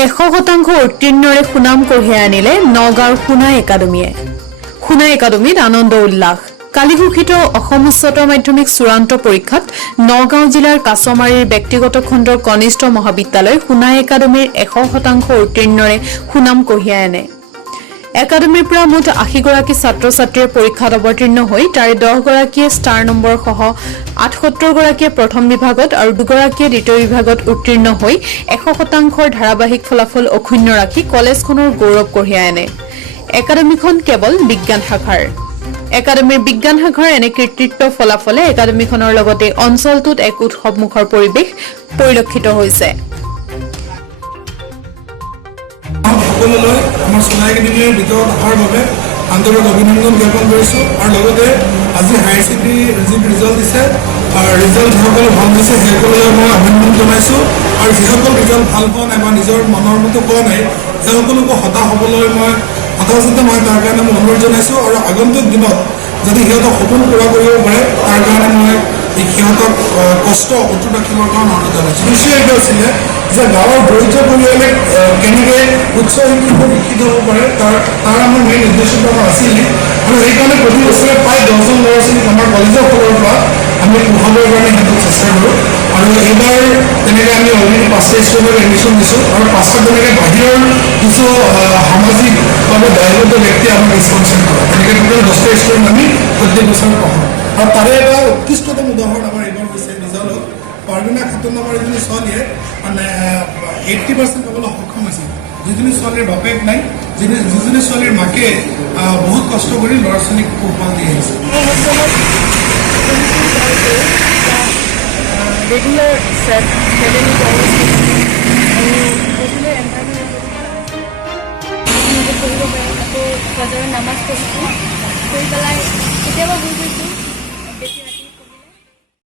100% উত্তীৰ্ণৰে সুনাম কঢ়িয়াই আনিলে নগাঁৱৰ সোণা একাডেমীয়ে। সোণা একাডেমীত আনন্দ উল্লাস। কালি ঘোষিত অসম উচ্চতৰ মাধ্যমিক চূড়ান্ত পৰীক্ষাত নগাঁও জিলাৰ কাছমাৰীৰ ব্যক্তিগত খণ্ডৰ কনিষ্ঠ মহাবিদ্যালয় সোণা একাডেমীৰ 100% উত্তীৰ্ণৰে সুনাম কঢ়িয়াই আনে। একাডেমীৰ পৰা মুঠ 80 গৰাকী ছাত্ৰ ছাত্ৰীৰ পৰীক্ষাত অৱতীৰ্ণ হৈ তাৰে 10 গৰাকীয়ে ষ্টাৰ নম্বৰ সহ 78 গৰাকীয়ে প্ৰথম বিভাগত আৰু 2 গৰাকীয়ে দ্বিতীয় বিভাগত উত্তীৰ্ণ হৈ 100%ৰ ধাৰাবাহিক ফলাফল অক্ষুণ্ণ ৰাখি কলেজখনৰ গৌৰৱ কঢ়িয়াই আনে। একাডেমীখন কেৱল বিজ্ঞান শাখাৰ। একাডেমীৰ বিজ্ঞান শাখাৰ এনে কৃতিত্ব ফলাফলে একাডেমীখনৰ লগতে অঞ্চলটোত এক উৎসৱমুখৰ পৰিৱেশ পৰিলক্ষিত হৈছে। সকলোলৈ আমাৰ সোণা একাডেমীৰ ভিতৰত অহাৰ বাবে আন্তৰিক অভিনন্দন জ্ঞাপন কৰিছোঁ আৰু লগতে আজি হায়াৰ ছেকেণ্ডেৰী যি ৰিজাল্ট দিছে ৰিজাল্ট যিসকলে ভাল দিছে সেইসকললৈ মই অভিনন্দন জনাইছোঁ আৰু যিসকল ৰিজাল্ট ভাল পোৱা নাই বা নিজৰ মনৰ মতো পোৱা নাই সেইসকলকো হতাশ হ'বলৈ মই তাৰ কাৰণে মই অনুৰোধ জনাইছোঁ আৰু আগন্তুক দিনত যদি সিহঁতক সপোন পূৰা কৰিব পাৰে তাৰ কাৰণে মই সিহঁতক কষ্ট অটুট ৰাখিবৰ কাৰণে অনুৰোধ জনাইছোঁ। নিশ্চয় এইটো আছিলে যে গাঁৱৰ দৰিদ্ৰ পৰিয়ালে কেনেকৈ উচ্চ শিক্ষিত হ'ব পাৰে তাৰ আমাৰ মেইন উদ্দেশ্যটো আমাৰ আছিলে আৰু সেইকাৰণে প্ৰতি বছৰে প্ৰায় 10জন ল'ৰা ছোৱালীক আমাৰ কলেজৰ ফালৰ পৰা আমি পঢ়াবৰ কাৰণে সিহঁতক চেষ্টা কৰোঁ আৰু এইবাৰ তেনেকৈ আমি অলৰেডি 5টা ষ্টুডেণ্টক এডমিশ্যন দিছোঁ আৰু 5টা তেনেকৈ বাহিৰৰ কিছু সামাজিকভাৱে দায়বদ্ধ ব্যক্তিয়ে আমাক স্পনচাৰ কৰে। তেনেকৈ টোটেল 10টা ষ্টুডেণ্ট আমি প্ৰত্যেক বছৰে পঢ়াওঁ আৰু তাৰে এটা উৎকৃষ্টতম উদাহৰণ আমাৰ এইবাৰ হৈছে নিজৰক পাৰ্বিনা খাতুন নামৰ এজনী ছোৱালীয়ে মানে 80% পাবলৈ সক্ষম হৈছে। যিজনী ছোৱালীৰ বাপেক নাই, যিজনী ছোৱালীৰ মাকে বহুত কষ্ট কৰি ল'ৰা ছোৱালীক পোহপাল দি আহিছে। Regular set, studying is always good. Regular environment. मुझे पढ़िब पारे, আকৌ ফজৰৰ নামাজ পঢ়িছোঁ। পঢ়ি পেলাই কেতিয়াবা